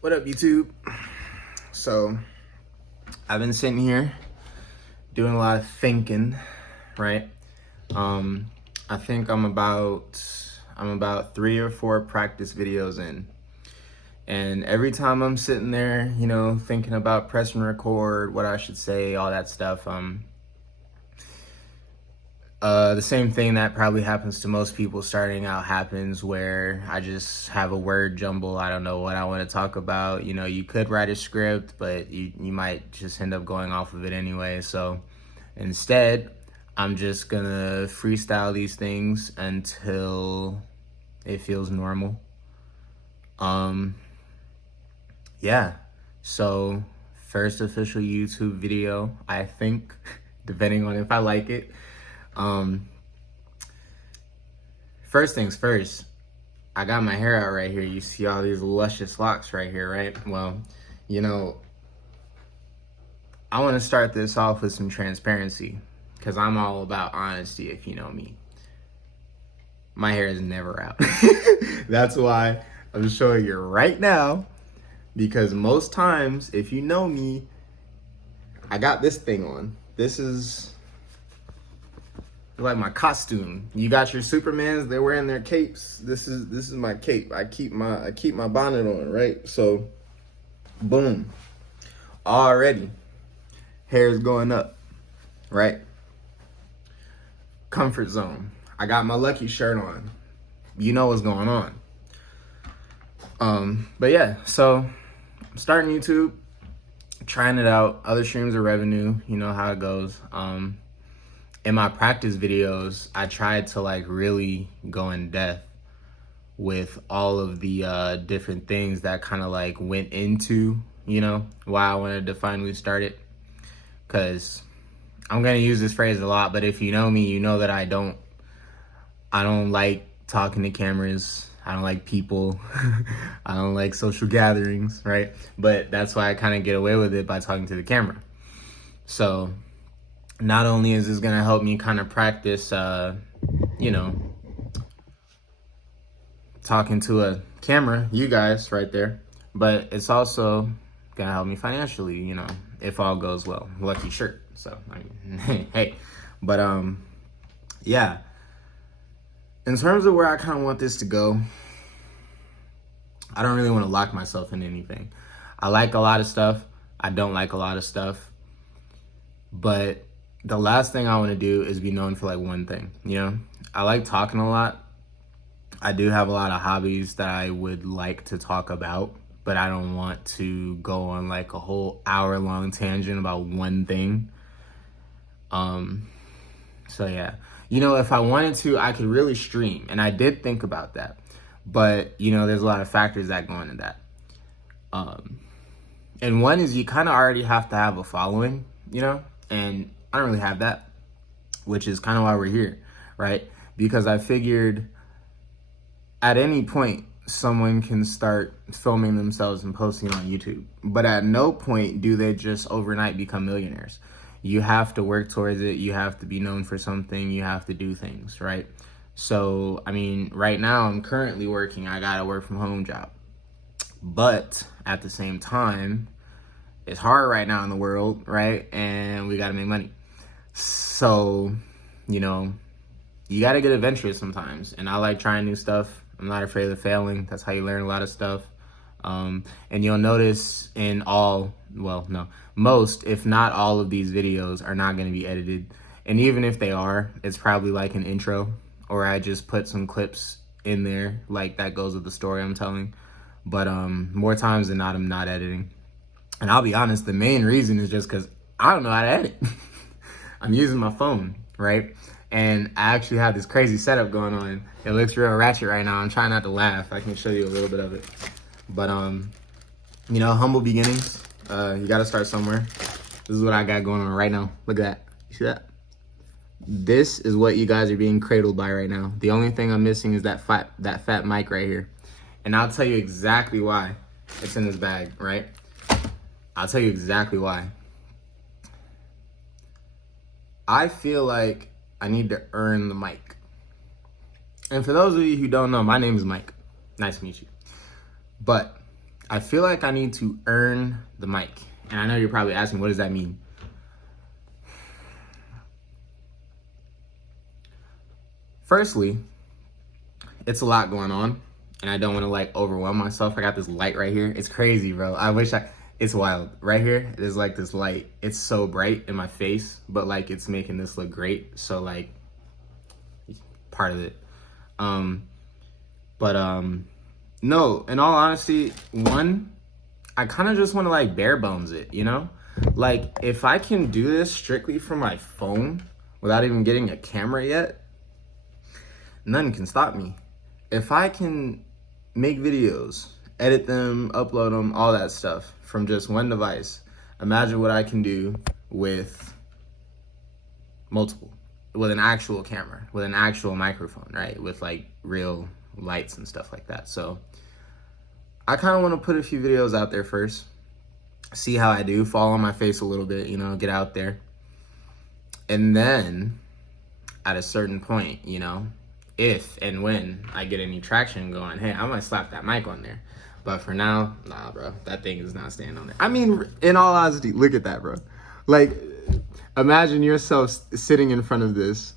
What up, YouTube? So, I've been sitting here doing a lot of thinking, right? I think I'm about 3 or 4 practice videos in. And every time I'm sitting there, thinking about pressing record, what I should say, all that stuff, the same thing that probably happens to most people starting out happens, where I just have a word jumble. I don't know what I want to talk about. You could write a script, but you might just end up going off of it anyway. So instead, I'm just gonna freestyle these things until it feels normal. Yeah. So first official YouTube video, I think, depending on if I like it. First things first, I got my hair out right here. You see all these luscious locks right here, right? Well, I want to start this off with some transparency, because I'm all about honesty, if you know me. My hair is never out. That's why I'm showing you right now, because most times, if you know me, I got this thing on. This is like my costume. You got your Supermans, they're wearing their capes. This is my cape. I keep my bonnet on, right? So boom. Already hair's going up, right? Comfort zone. I got my Lucky shirt on. You know what's going on. But yeah, so I'm starting YouTube, trying it out. Other streams of revenue, you know how it goes. In my practice videos, I tried to really go in depth with all of the different things that kind of went into, why I wanted to finally start it. Because I'm going to use this phrase a lot, but if you know me, you know that I don't like talking to cameras. I don't like people. I don't like social gatherings, right? But that's why I kind of get away with it by talking to the camera. So not only is this going to help me kind of practice, talking to a camera, you guys right there, but it's also going to help me financially, if all goes well. Lucky shirt. So, hey, but, yeah. In terms of where I kind of want this to go, I don't really want to lock myself in anything. I like a lot of stuff. I don't like a lot of stuff. But the last thing I want to do is be known for one thing, I like talking a lot. I do have a lot of hobbies that I would like to talk about, but I don't want to go on a whole hour-long tangent about one thing. So yeah, if I wanted to, I could really stream, and I did think about that, but there's a lot of factors that go into that. And one is you kind of already have to have a following, and I don't really have that, which is kind of why we're here, right? Because I figured at any point, someone can start filming themselves and posting on YouTube. But at no point do they just overnight become millionaires. You have to work towards it. You have to be known for something. You have to do things, right? So, right now I'm currently working. I got a work from home job. But at the same time, it's hard right now in the world, right? And we got to make money. So, you got to get adventurous sometimes. And I like trying new stuff. I'm not afraid of failing. That's how you learn a lot of stuff. And you'll notice most, if not all of these videos are not going to be edited. And even if they are, it's probably like an intro, or I just put some clips in there that goes with the story I'm telling. But more times than not, I'm not editing. And I'll be honest, the main reason is just because I don't know how to edit. I'm using my phone, right? And I actually have this crazy setup going on. It looks real ratchet right now. I'm trying not to laugh. I can show you a little bit of it. But, humble beginnings. You got to start somewhere. This is what I got going on right now. Look at that. You see that? This is what you guys are being cradled by right now. The only thing I'm missing is that fat mic right here. And I'll tell you exactly why it's in this bag, right? I'll tell you exactly why. I feel like I need to earn the mic. And for those of you who don't know, my name is Mike. Nice to meet you. But I feel like I need to earn the mic. And I know you're probably asking, what does that mean? Firstly, it's a lot going on, and I don't want to like overwhelm myself. I got this light right here. It's crazy, bro. It's wild. Right here, there's like this light. It's so bright in my face, but like it's making this look great. So like, part of it. No, in all honesty, I kind of just want to like bare bones it, you know? Like, if I can do this strictly from my phone without even getting a camera yet, nothing can stop me. If I can make videos, edit them, upload them, all that stuff from just one device, imagine what I can do with multiple, with an actual camera, with an actual microphone, right? With like real lights and stuff like that. So I kind of want to put a few videos out there first, see how I do, fall on my face a little bit, you know, get out there. And then at a certain point, you know, if and when I get any traction going, hey, I might slap that mic on there. But for now, nah, bro, that thing is not staying on there. I mean, in all honesty, look at that, bro. Like, imagine yourself sitting in front of this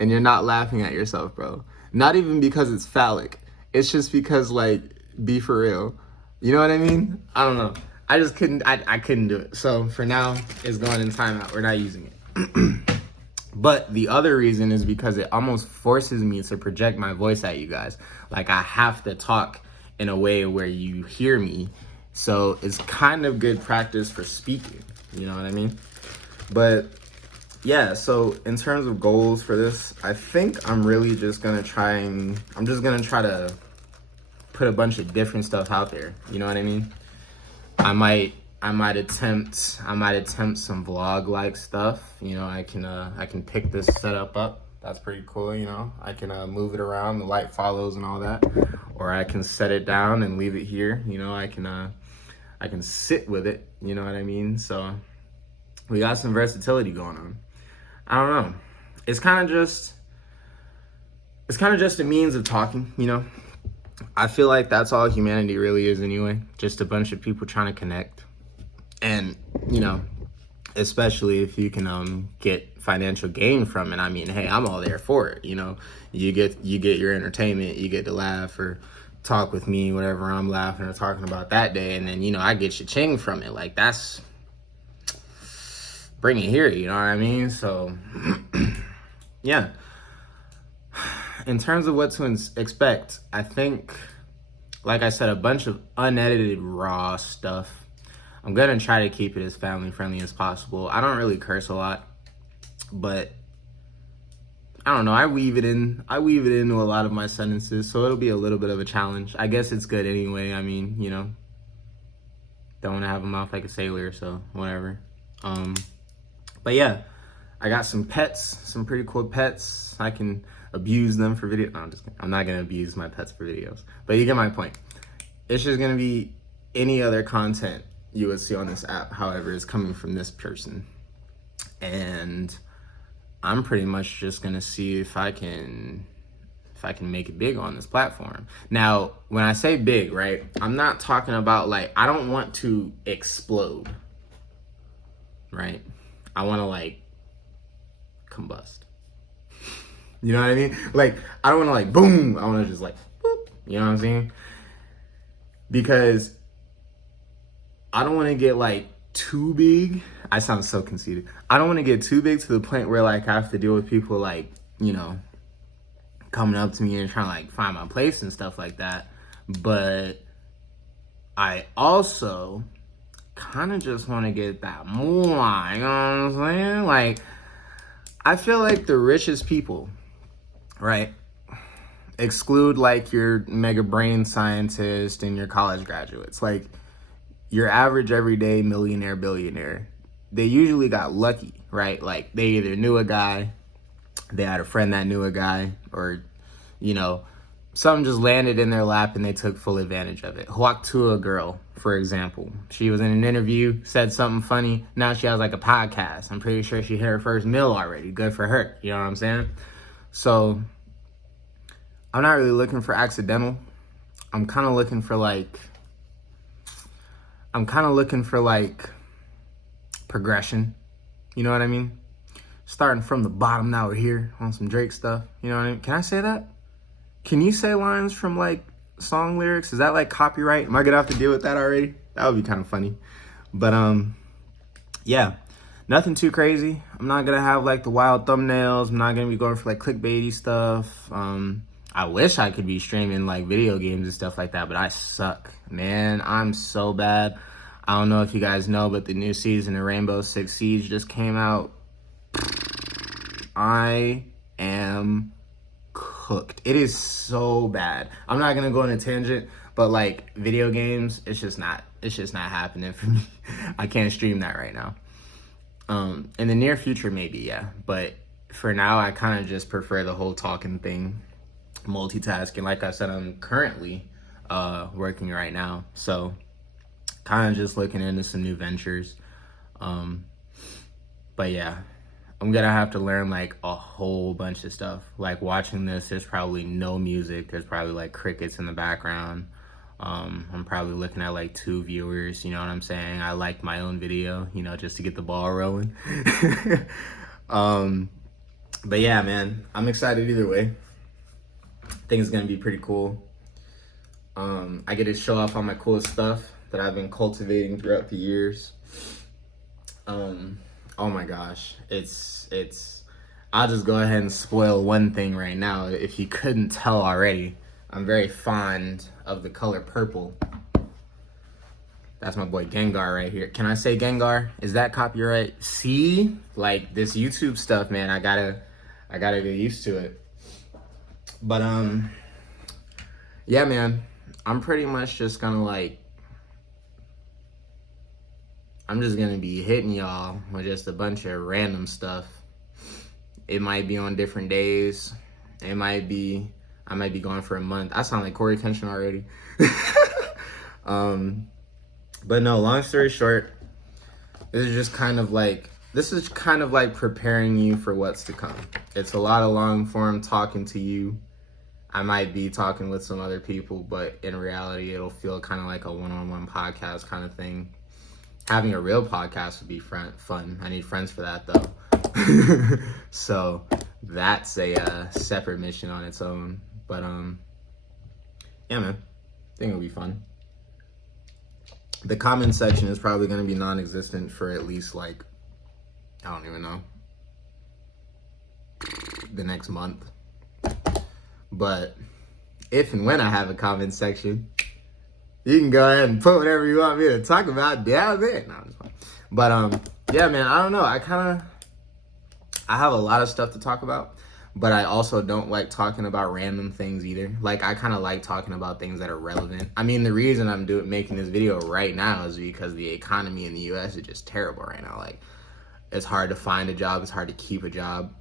and you're not laughing at yourself, bro. Not even because it's phallic. It's just because, like, be for real. You know what I mean? I don't know. I just couldn't, I couldn't do it. So for now, it's going in timeout. We're not using it. But the other reason is because it almost forces me to project my voice at you guys. Like, I have to talk in a way where you hear me. So it's kind of good practice for speaking. You know what I mean? But yeah, so in terms of goals for this, I think I'm really just gonna try to put a bunch of different stuff out there. You know what I mean? I might attempt some vlog like stuff. You know, I can pick this setup up. That's pretty cool, you know. I can move it around, the light follows and all that. Or I can set it down and leave it here. You know, I can sit with it, you know what I mean? So we got some versatility going on. I don't know. It's kind of just a means of talking, you know. I feel like that's all humanity really is anyway. Just a bunch of people trying to connect. And, you know, especially if you can get financial gain from it. I mean, hey, I'm all there for it, you know. You get your entertainment, you get to laugh or talk with me, whatever I'm laughing or talking about that day, and then, you know, I get your ching from it. Like, that's, bring it here, you know what I mean? So, yeah. In terms of what to expect, I think, like I said, a bunch of unedited raw stuff. I'm gonna try to keep it as family friendly as possible. I don't really curse a lot, but I don't know. I weave it into a lot of my sentences, so it'll be a little bit of a challenge. I guess it's good anyway. I mean, you know, don't want to have a mouth like a sailor, so whatever. But yeah, I got some pets, some pretty cool pets. I can abuse them for video. No, I'm just kidding. I'm not gonna abuse my pets for videos, but you get my point. It's just gonna be any other content you would see on this app, however, is coming from this person. And I'm pretty much just gonna see if I can make it big on this platform. Now, when I say big, right, I'm not talking about like, I don't want to explode, right? I wanna like combust. You know what I mean? Like, I don't wanna like boom, I wanna just like boop, you know what I'm saying? Because I don't want to get like too big. I sound so conceited. I don't want to get too big to the point where like I have to deal with people like, you know, coming up to me and trying to like find my place and stuff like that. But I also kind of just want to get that moolah, you know what I'm saying? Like, I feel like the richest people, right, exclude like your mega brain scientist and your college graduates. Like, your average everyday millionaire, billionaire, they usually got lucky, right? Like, they either knew a guy, they had a friend that knew a guy, or, you know, something just landed in their lap and they took full advantage of it. Huac Tua girl, for example. She was in an interview, said something funny. Now she has like a podcast. I'm pretty sure she hit her first meal already. Good for her. You know what I'm saying? So I'm not really looking for accidental. I'm kind of looking for like I'm kind of looking for like progression. You know what I mean? Starting from the bottom, now we're here on some Drake stuff. You know what I mean? Can I say that? Can you say lines from like song lyrics? Is that like copyright? Am I gonna have to deal with that already? That would be kind of funny. But yeah, nothing too crazy. I'm not gonna have like the wild thumbnails. I'm not gonna be going for like clickbaity stuff. I wish I could be streaming like video games and stuff like that, but I suck, man. I'm so bad. I don't know if you guys know, but the new season of Rainbow Six Siege just came out. I am cooked. It is so bad. I'm not gonna go on a tangent, but like video games, it's just not happening for me. I can't stream that right now. In the near future, maybe, yeah. But for now, I kind of just prefer the whole talking thing, multitasking. Like I said, I'm currently working right now, so kind of just looking into some new ventures. But yeah, I'm gonna have to learn like a whole bunch of stuff. Like watching this, there's probably no music. There's probably like crickets in the background. I'm probably looking at like 2 viewers, you know what I'm saying? I like my own video, you know, just to get the ball rolling. But yeah, man, I'm excited either way. I think it's gonna be pretty cool. I get to show off all my cool stuff that I've been cultivating throughout the years. Oh my gosh, I'll just go ahead and spoil one thing right now. If you couldn't tell already, I'm very fond of the color purple. That's my boy Gengar right here. Can I say Gengar? Is that copyright? See? Like this YouTube stuff, man, I gotta get used to it. But yeah, man, I'm pretty much just gonna like, I'm just gonna be hitting y'all with just a bunch of random stuff. It might be on different days. I might be gone for a month. I sound like Corey Kenshin already. But no, long story short, this is kind of like preparing you for what's to come. It's a lot of long form talking to you. I might be talking with some other people, but in reality, it'll feel kind of like a one-on-one podcast kind of thing. Having a real podcast would be fun. I need friends for that though. So that's a separate mission on its own. But yeah, man, I think it'll be fun. The comment section is probably going to be non-existent for at least like, I don't even know, the next month. But if and when I have a comment section, you can go ahead and put whatever you want me to talk about down there. No, I'm just fine. But yeah, man, I don't know. I have a lot of stuff to talk about, but I also don't like talking about random things either. Like I kind of like talking about things that are relevant. I mean, the reason I'm making this video right now is because the economy in the US is just terrible right now. Like it's hard to find a job, it's hard to keep a job.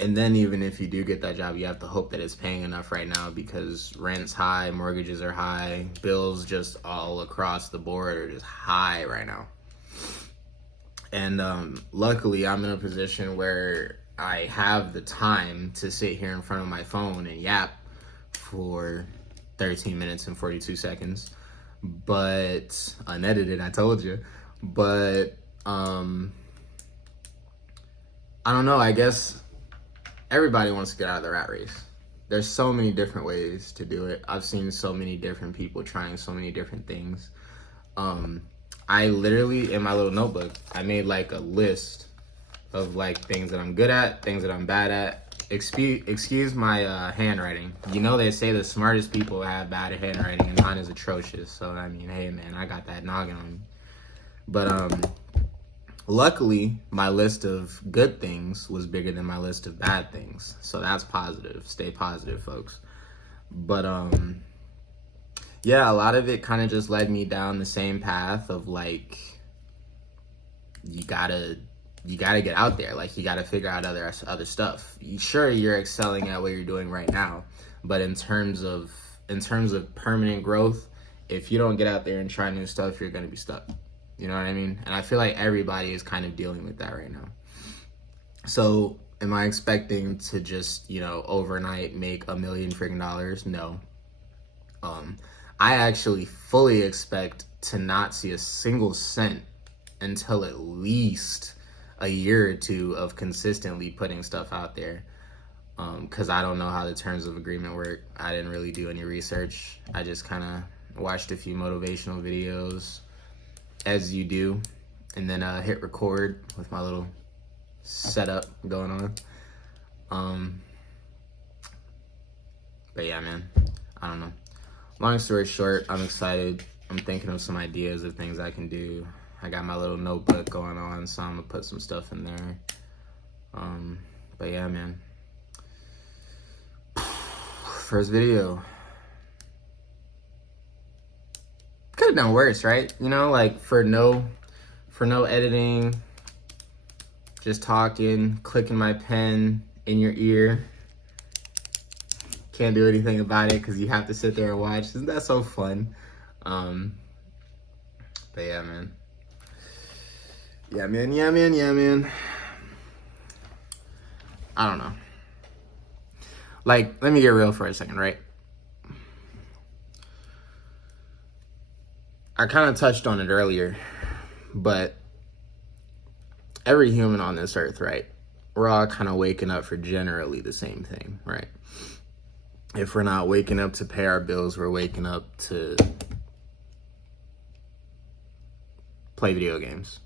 And then even if you do get that job, you have to hope that it's paying enough right now because rent's high, mortgages are high, bills just all across the board are just high right now. And luckily, I'm in a position where I have the time to sit here in front of my phone and yap for 13 minutes and 42 seconds. But unedited, I told you. But I don't know, I guess everybody wants to get out of the rat race. There's so many different ways to do it. I've seen so many different people trying so many different things. I literally, in my little notebook, I made like a list of like things that I'm good at, things that I'm bad at. Excuse my handwriting. You know they say the smartest people have bad handwriting and mine is atrocious. So I mean, hey man, I got that noggin on me. But luckily, my list of good things was bigger than my list of bad things. So that's positive. Stay positive, folks. But yeah, a lot of it kind of just led me down the same path of like, you gotta get out there. Like you gotta figure out other stuff. Sure, you're excelling at what you're doing right now, but in terms of permanent growth, if you don't get out there and try new stuff, you're gonna be stuck. You know what I mean? And I feel like everybody is kind of dealing with that right now. So am I expecting to just, you know, overnight make $1 million freaking dollars? No. I actually fully expect to not see a single cent until at least a year or two of consistently putting stuff out there. Because I don't know how the terms of agreement work. I didn't really do any research. I just kind of watched a few motivational videos, as you do, and then hit record with my little setup going on. But yeah, man, I don't know. Long story short, I'm excited. I'm thinking of some ideas of things I can do. I got my little notebook going on, so I'm gonna put some stuff in there. But yeah, man. First video. Could have done worse, right? You know, like for no editing, just talking, clicking my pen in your ear. Can't do anything about it because you have to sit there and watch. Isn't that so fun? But yeah, man. Yeah, man. I don't know. Like, let me get real for a second, right? I kind of touched on it earlier, but every human on this earth, right? We're all kind of waking up for generally the same thing, right? If we're not waking up to pay our bills, we're waking up to play video games.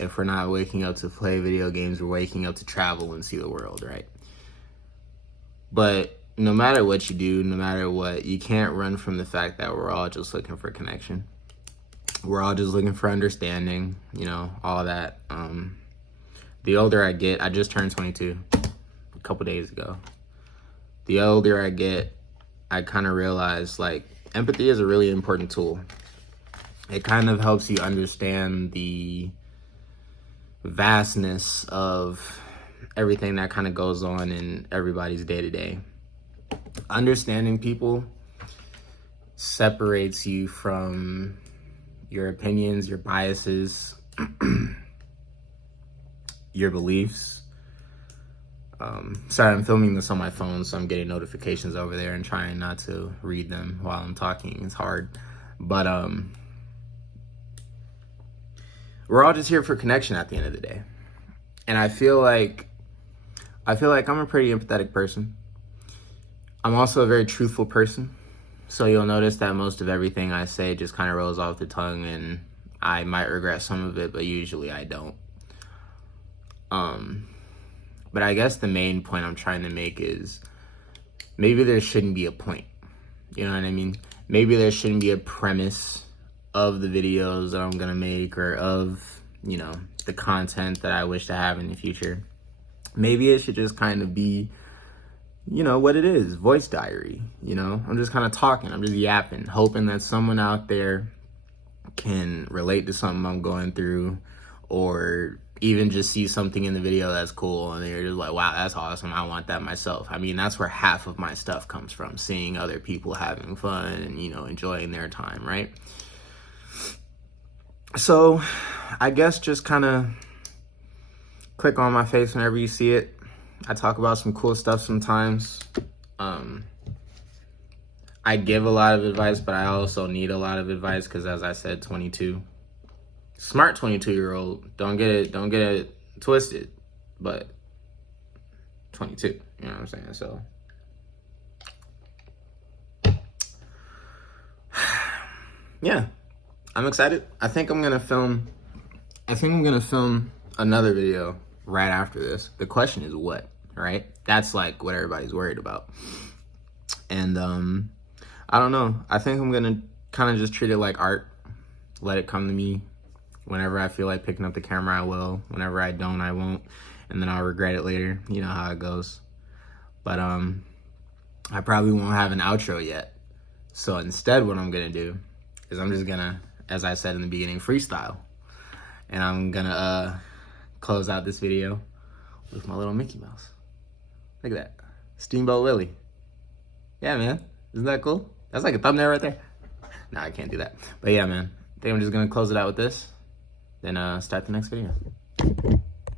If we're not waking up to play video games, we're waking up to travel and see the world, right? But no matter what you do, no matter what, you can't run from the fact that we're all just looking for connection. We're all just looking for understanding, you know, all that. The older I get, I just turned 22 a couple days ago. The older I get, I kind of realize, like, empathy is a really important tool. It kind of helps you understand the vastness of everything that kind of goes on in everybody's day-to-day. Understanding people separates you from your opinions, your biases, your beliefs. Sorry, I'm filming this on my phone, so I'm getting notifications over there and trying not to read them while I'm talking. It's hard. But we're all just here for connection at the end of the day. And I feel like I'm a pretty empathetic person. I'm also a very truthful person. So you'll notice that most of everything I say just kind of rolls off the tongue, and I might regret some of it, but usually I don't. But I guess the main point I'm trying to make is maybe there shouldn't be a point. You know what I mean? Maybe there shouldn't be a premise of the videos that I'm gonna make, or of, you know, the content that I wish to have in the future. Maybe it should just kind of be, you know, what it is, voice diary. You know, I'm just kind of talking, I'm just yapping, hoping that someone out there can relate to something I'm going through, or even just see something in the video that's cool and they're just like, wow, that's awesome, I want that myself. I mean, that's where half of my stuff comes from, seeing other people having fun and, you know, enjoying their time, right? So I guess just kind of click on my face whenever you see it. I talk about some cool stuff sometimes. I give a lot of advice, but I also need a lot of advice because, as I said, 22. Smart 22-year-old. Don't get it twisted, but 22. You know what I'm saying? So yeah, I'm excited. I think I'm gonna film another video right after this. The question is what, right? That's like what everybody's worried about. And I don't know. I think I'm gonna kind of just treat it like art. Let it come to me. Whenever I feel like picking up the camera, I will. Whenever I don't, I won't. And then I'll regret it later. You know how it goes. But I probably won't have an outro yet. So instead, what I'm gonna do is I'm just gonna, as I said in the beginning, freestyle. And I'm gonna close out this video with my little Mickey Mouse. Look at that. Steamboat Willie. Yeah, man. Isn't that cool? That's like a thumbnail right there. Nah, I can't do that. But yeah, man. I think I'm just gonna close it out with this. Then start the next video.